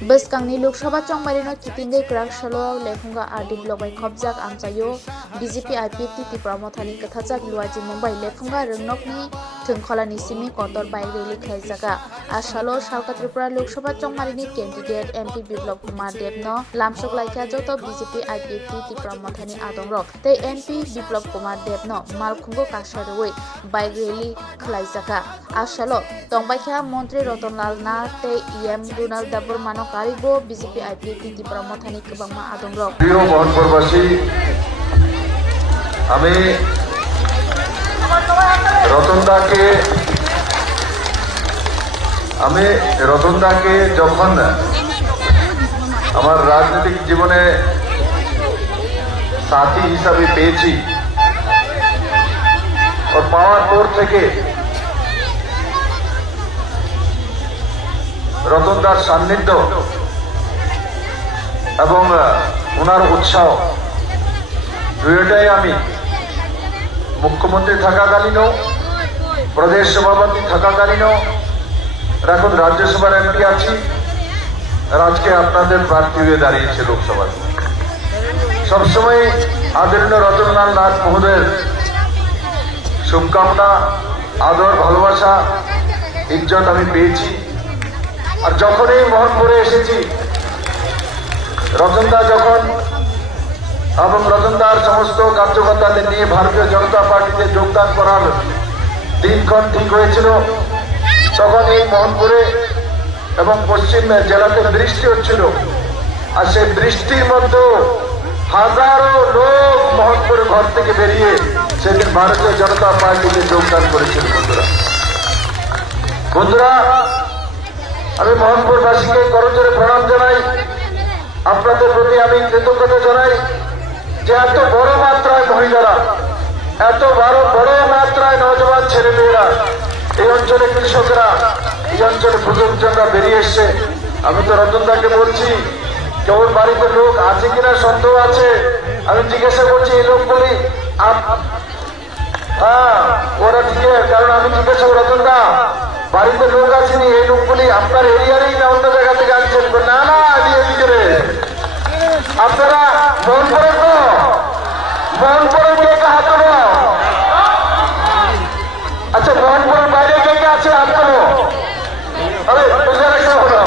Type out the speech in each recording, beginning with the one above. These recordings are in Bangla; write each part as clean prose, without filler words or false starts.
Beskangni Loksaha Chongmarino Kitingge Krak Shalo Lefunga Ardim Lobai Khobjak Amchayo BJP IPTT Pramothani Kathajak Luaji Mumbai Lefunga Rungnokni Thungkholani Simi Kotor Bike Rally Khaijaka Ashalo Shalka Tripura Loksaha Chongmarini Candidate MP Biplop Kumar Debno Lamsok Laika Joto BJP IPTT Pramothani Adongrok Tei MP Biplop Kumar Debno Malkhungo Kasharoi Bike Rally Khaijaka Ashalo Tongbaikha Montri Rotonlal Na Tei EM Donald Dabur Mano Karibo BJP IPTT Pramothani Kebangma Adongrok প্রিয় মহনপুরবাসী আমি রতনদাকে যখন আমার রাজনৈতিক জীবনে সাথী হিসাবে পেয়েছি और পাওয়ার পর থেকে রতনদার সান্নিধ্য এবং ওনার উৎসাহ দুইটাই আমি মুখ্যমন্ত্রী থাকাকালীনও প্রদেশ সভাপতি থাকাকালীনও এখন রাজ্যসভার এমপি আছি আর আজকে আপনাদের প্রার্থী হয়ে দাঁড়িয়েছে লোকসভায় সবসময় আদরণীয় রতনলাল নাথ মহোদয়ের শুভকামনা আদর ভালোবাসা ইজ্জত আমি পেয়েছি আর যখন এই মোহনপুরে এসেছি রতনদা যখন এবং রতনদার সমস্ত কার্যকর্তাদের নিয়ে ভারতীয় জনতা পার্টিতে যোগদান করার দিনক্ষণ ঠিক হয়েছিল তখন এই মোহনপুরে এবং পশ্চিম জেলাতে বৃষ্টি হচ্ছিল আর সেই বৃষ্টির মধ্যে হাজারো লোক মোহনপুরে ঘর থেকে বেরিয়ে সেদিন ভারতীয় জনতা পার্টিতে যোগদান করেছিল বন্ধুরা আমি মোহনপুরবাসীকে করজোরে প্রণাম জানাই আপনাদের প্রতি আমি কৃতজ্ঞতা জানাই যে এত বড় মাত্রায় মহিলারা এত বড় মাত্রায় নওজওয়ান ছেলেমেয়েরা এই অঞ্চলে কৃষকরা এই অঞ্চলে বুজুর্গজনরা বেরিয়ে এসছে আমি তো রতনদাকে বলছি কেউ বাড়িতে লোক আছে কিনা সন্দেহ আছে আমি জিজ্ঞাসা করছি এই লোকগুলি হ্যাঁ ওরা ঠিক কারণ আমি জিজ্ঞাসা রতনদা বাড়িতে লোক আসেনি এই লোকগুলি আপনার এরিয়ারই না অন্য জায়গা থেকে আনছেন না না এদিকে আপনারা মন করেন তো মন করেন কে কে হাত তোলো আচ্ছা মোহনপুরের বাইরে কে কে আছে হাত তোলো আরে বুঝে রাখতে হলো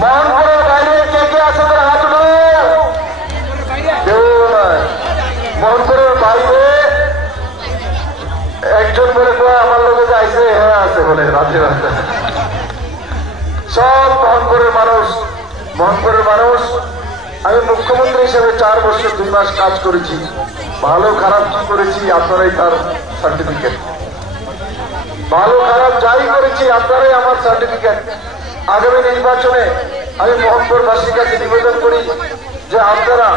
মোহনপুরের বাইরে কে কে আছে তারা হাত তোলো কেউ নয় মোহনপুরের বাইরে একজন বলে আমার লোকে যাইছে হ্যাঁ আছে বলে রাতে রাতে সব মোহনপুরের মানুষ আমি মুখ্যমন্ত্রী হিসেবে 4 বছর 2 মাস কাজ করেছি ভালো খারাপ কি করেছি আপনারাই তার সার্টিফিকেট ভালো খারাপ যাই করেছি আপনারাই আমার সার্টিফিকেট আগামী নির্বাচনে আমি মোহনপুরবাসীর কাছে নিবেদন করি যে আপনারা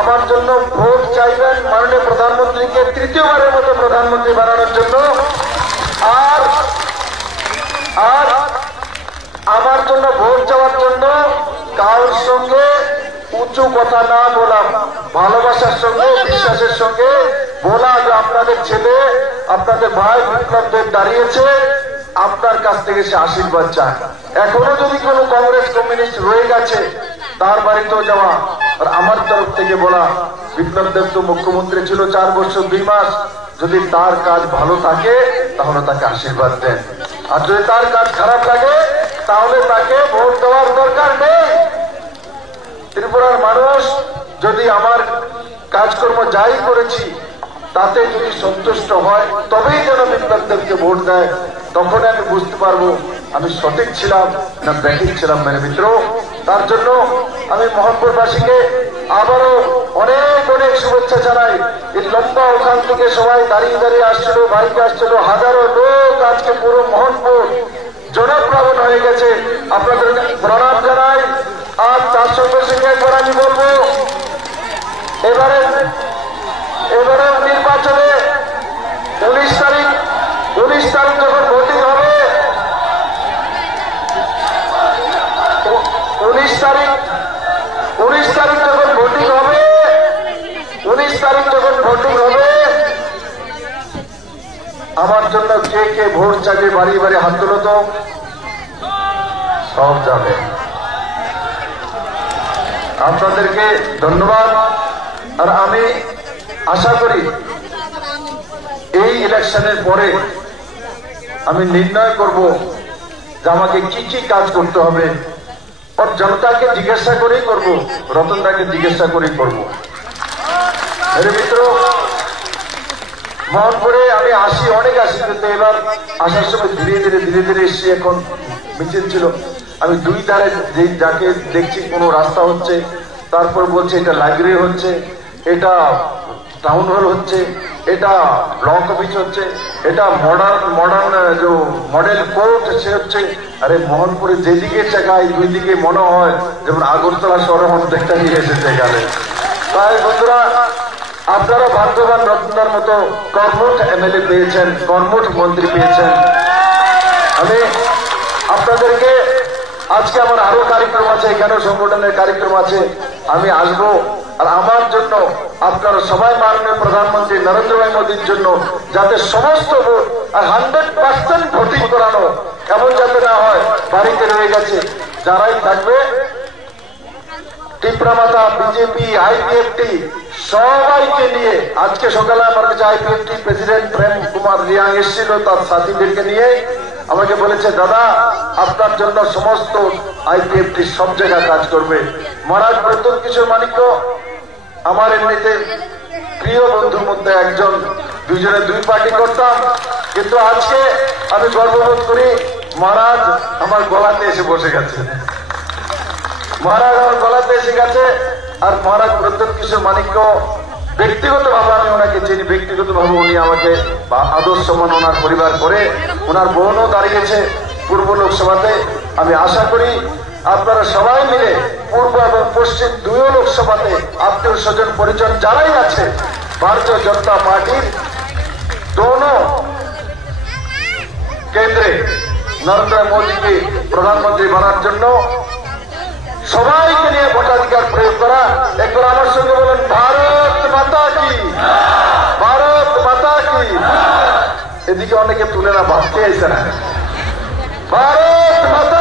আমার জন্য ভোট চাইবেন মাননীয় প্রধানমন্ত্রীকে তৃতীয়বারের মতো প্রধানমন্ত্রী বানানোর জন্য আর আমার জন্য ভোট চাওয়ার জন্য কারোর সঙ্গে উঁচু কথা না বলা ভালোবাসার সঙ্গে বিশ্বাসের সঙ্গে বলা যে আপনাদের ছেলে আপনাদের ভাই বিপ্লব দেব দাঁড়িয়েছে আপনার কাছ থেকে সে আশীর্বাদ চায় এখনো যদি কোনো কংগ্রেস কমিউনিস্ট রয়ে গেছে তার বাড়িতেও যাওয়া আর আমার তরফ থেকে বলা বিপ্লব দেব তো মুখ্যমন্ত্রী ছিল 4 বছর 2 মাস যদি তার কাজ ভালো থাকে তাহলে তাকে আশীর্বাদ দেন আর যদি তার কাজ খারাপ লাগে তাহলে তাকে ভোট দেওয়ার দরকার নেই ত্রিপুরার মানুষ যদি আমার কাজকর্ম যাই করেছি তাতে যদি সন্তুষ্ট হয় তবেই যেন বিপ্লব দেবকে ভোট দেয় তখন আমি বুঝতে পারবো আমি সঠিক ছিলাম না ব্যাঠিক ছিলাম মেরে মিত্র তার জন্য আমি মোহনপুরবাসীকে আবারও অনেক শুভেচ্ছা জানাই এই লম্বা ওখান থেকে সবাই দাঁড়িয়ে আসছিল বাইকে আসছিল হাজারো লোক আজকে পুরো মোহনপুর জনপ্লাবন হয়ে গেছে আপনাদের প্রণাম জানাই আর তার সঙ্গে একবার আমি বলবো এবারে নির্বাচনে 19 তারিখ যখন ভোটিং হবে 19 তারিখ যখন ভোটিং হবে 19 তারিখ যখন ভোটিং হবে আমার জন্য কে কে ভোট চাইবে বাড়ি বাড়ি হাত তোলো তো সব যাবে। আপনাদেরকে ধন্যবাদ। আর আমি আশা করি এই ইলেকশনের পরে আমি নির্ণয় করব যে আমাকে কি কি কাজ করতে হবে। और জনতাকে জিজ্ঞাসা করেই করব, রতনদাকে জিজ্ঞাসা করেই করব। मेरे मित्रों, মোহনপুরে আমি অনেক আসি, কিন্তু এবার আসার সময় ধীরে ধীরে এসছি। এখন মিছিল ছিল, আমি দুই ধারে যাকে দেখছি কোনো রাস্তা হচ্ছে, তারপর বলছে এটা লাইব্রেরি হচ্ছে, এটা টাউন হল হচ্ছে, এটা ব্লক অফিস হচ্ছে, এটা মডার্ন যে মডেল কোর্ট সে হচ্ছে। আরে মোহনপুরে যেদিকে চাকায় দুই দিকে মনে হয় যেমন আগরতলা শহরে মনে দেখতে নিয়ে এসেছে এখানে। তাই বন্ধুরা, আপনারা ভাগ্যবান, রত্নার মতো কর্মঠ এমএলএ পেয়েছেন, কর্মঠ মন্ত্রী পেয়েছেন। আমি আপনাদেরকে আজকে আমার আরো কার্যক্রম আছে, এখানেও সংগঠনের কার্যক্রম আছে, আমি আসবো। আর আমার জন্য আপনারা সবাই মাননীয় প্রধানমন্ত্রী নরেন্দ্র ভাই মোদীর জন্য যাতে সমস্ত ভোট আর 100% ভোটিং করানো, এমন যাতে না হয় বাড়িতে রয়ে গেছে। যারাই থাকবে টিপ্রামাতা, বিজেপি, আইপিএফটি সবাইকে নিয়ে, আজকে সকালে আমার কাছে আইপিএফটি প্রেসিডেন্ট প্রেম কুমার রিয়াং এসেছিল, তার সাথীদেরকে নিয়ে আমাকে বলেছে, দাদা আপনার জন্য সমস্ত আইপিএফটি সব জায়গায় কাজ করবে। মহারাজ প্রদ্যুৎ কিশোর মানিক্য আমার এমনিতে প্রিয় বন্ধুর মধ্যে একজন, দুজনে দুই পার্টি করতাম, কিন্তু আজকে আমি গর্ববোধ করি মহারাজ আমার গলাতে এসে বসে গেছে। মহারাজ আমার গলাতে এসে গেছে। আর মহারাজ প্রদ্যুৎ কিশোর মানিক্য ব্যক্তিগতভাবে আমি ওনাকে চিনি, ব্যক্তিগতভাবে উনি আমাকে আদর সম্মান ওনার পরিবার করে, ওনার বোনও দাঁড়িয়েছে পূর্ব লোকসভাতে। আমি আশা করি আপনারা সবাই মিলে পূর্ব এবং পশ্চিম দুই লোকসভাতে আত্মীয় স্বজন পরিজন যারাই আছে, ভারতীয় জনতা পার্টির দোনো কেন্দ্রে নরেন্দ্র মোদীকে প্রধানমন্ত্রী বানার জন্য সবাইকে নিয়ে ভোটাধিকার প্রয়োগ করা। একবার আমার সঙ্গে বলেন, ভারত মাতা কি, ভারত মাতা কি। এদিকে অনেকে তুলে না, ভাবতে আইসে না, ভারত মাতা